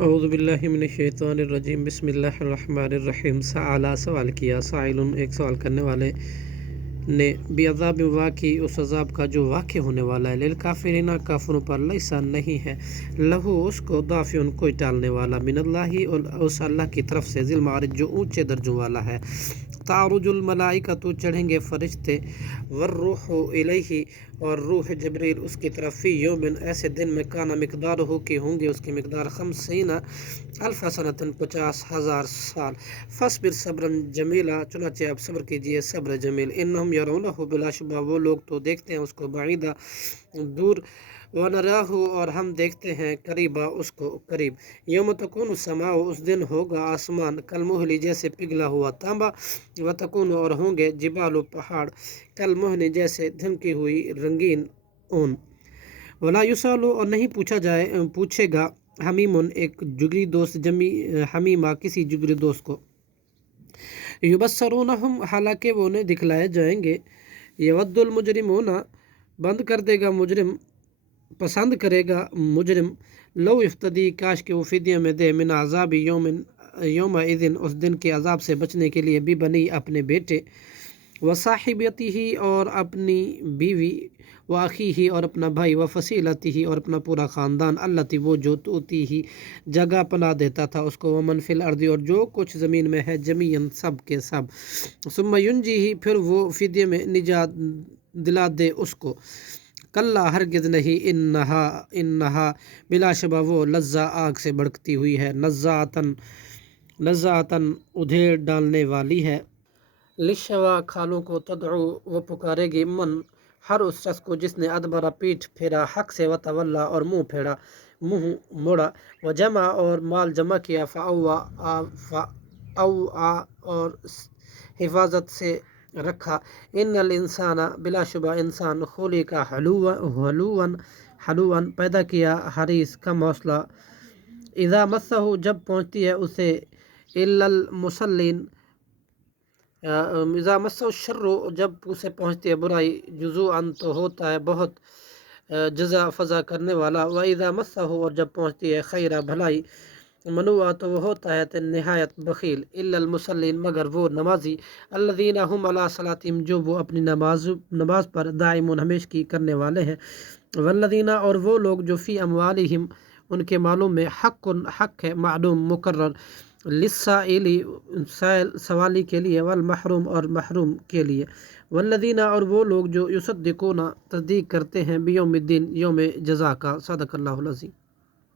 اعوذ باللہ من الشیطان الرجیم بسم اللہ الرحمن الرحیم۔ سوال کیا سائل، ایک سوال کرنے والے نے، بعذاب واقع، اس عذاب کا جو واقع ہونے والا ہے، للکافرین کافروں پر، لیسا نہیں ہے، لہو اس کو، دافع کوئی ٹالنے والا، من اللہ، اس اللہ کی طرف سے، ذی المعارج جو اونچے درجوں والا ہے۔ تعرج الملائکۃ، چڑھیں گے فرشتے، والروح الیہ، اور روح جبریل اس کی طرف، فی یومن، ایسے دن میں، کانا مقدار ہو کہ ہوں گے اس کی مقدار، 50 الف سنۃ، 50,000 سال۔ فاصبر صبرا جمیلا، چنانچہ آپ صبر کیجئے صبر جمیل۔ انہم یرونہ، بلا شبہ وہ لوگ تو دیکھتے ہیں اس کو، بعیدا، دور، ونراہ، اور ہم دیکھتے ہیں، قریبا، اس کو قریب۔ یوم تکون السماء، اس دن ہوگا آسمان، کالمہل، جیسے پگھلا ہوا تانبا، وتکون، اور ہوں گے، جبال، پہاڑ، کالمہل، جیسے دھمکی ہوئی رنگین اون۔ ولا یسأل، اور نہیں پوچھے گا، حمیم، ایک جگری دوست، حمیمہ، کسی جگری دوست کو۔ یبصرونہم، حالانکہ وہ انہیں دکھلائے جائیں گے۔ یود المجرمون، بند کر دے گا مجرم، پسند کرے گا مجرم، لو یفتدی، کاش کہ وہ فدیہ میں دے، من عذاب یومئذ، اس دن کے عذاب سے بچنے کے لیے، ببنی، اپنے بیٹے، وصاحبتہ، اور اپنی بیوی، واخیہ، اور اپنا بھائی، وفصیلتہ، اور اپنا پورا خاندان، التی، وہ جو، توتیہ، جگہ پناہ دیتا تھا اس کو، ومن فی الارض، اور جو کچھ زمین میں ہے، جمیعاً، سب کے سب، ثم ینجیہ، پھر وہ فدیے میں نجات دلا دے اس کو، کلا، ہرگز نہیں، انہا، بلا شبہ وہ، لظہ، آگ سے بھڑکتی ہوئی ہے، نزاعتاً، ادھیڑ ڈالنے والی ہے، للشوا، کھالوں کو، تدعو، وہ پکارے گی، من، ہر اس شخص کو جس نے، ادبر، پیٹھ پھیرا حق سے، وتولا، اور منہ موڑا، وجمع، اور مال جمع کیا، فاوعى، اور حفاظت سے رکھا، ان الانسان، بلا شبہ انسان، خلق ہلوعا، پیدا کیا حریص، کم حوصلہ، اذا مسہ، جب پہنچتی ہے اسے، الا المصلین، اذا مسہ الشر، جب اسے پہنچتی ہے برائی، جزوعاً، تو ہوتا ہے بہت جزا فضا کرنے والا، واذا مسہ، اور جب پہنچتی ہے خیرہ، بھلائی، منوعہ، تو وہ ہوتا ہے نہایت بخیل، الا المصلین، مگر وہ نمازی، الذین هم علی صلاتہم، جو وہ اپنی نماز پر، دائمون، ہمیشگی کرنے والے ہیں، والذین، اور وہ لوگ جو، فی اموالہم، ان کے مالوں میں، حق ہے، معلوم، مقرر، للسائل، سوالی کے لیے، والمحروم، اور محروم کے لیے، والذین، اور وہ لوگ جو، یصدقون، تصدیق کرتے ہیں، بیوم الدین، یوم جزا کا۔ صدق اللہ العظیم۔